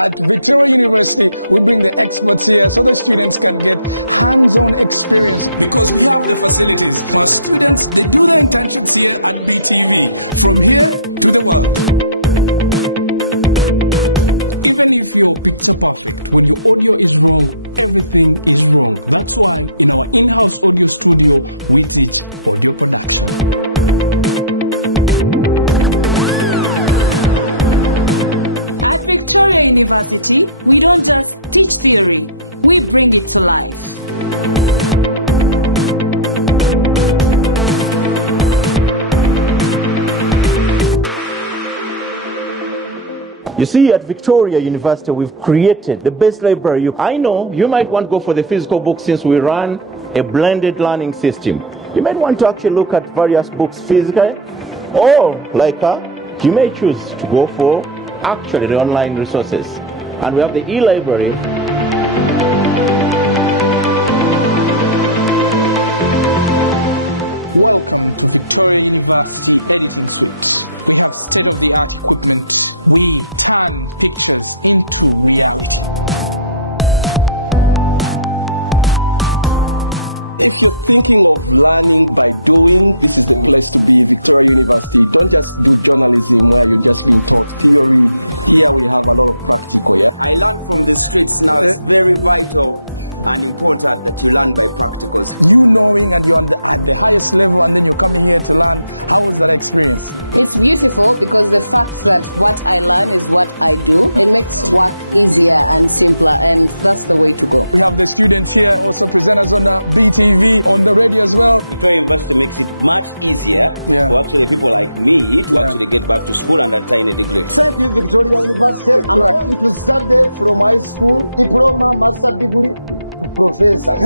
at Victoria University, we bring the experts here so the students can get hands-on experience because we have the facilities. Our students, they do their internships here at BTV, from here to the world. Even if you're picture perfect, when your audio is wrong, everything is wrong. That's why in our in-house audio studio, we teach audio production. At Victoria University, we don't just teach theory, we bring it to life. You see, at Victoria University, we've created the best library. I know you might want to go for the physical book since we run a blended learning system. You might want to actually look at various books physically, or you may choose to go for actually the online resources. And we have the e-library. Welcome to Victoria University Editing Suite. We have state-of-the-art equipment. We turn pictures into reality. If you're thinking of learning by doing, this is the place to be, Victoria University. Don't just do journalism where you're just being taught theory. Here we have a lot of practical, yeah? I learned from the streets now. It's very vital and important that you learn by practicals. You knowing and you're at the highest level and then you're coming here to learn. How was that experience? It's beautiful because the fact that what I learn is what I do, it makes work easier and simpler, and that's the way to go. We have the students here, also presenters on BTV, on the radio as well. Victoria University makes it much easier for actually people like me to actually get back to school and attain a degree. Thank you, Victoria University. I'm going to study from high school, diploma, master degree, to professor.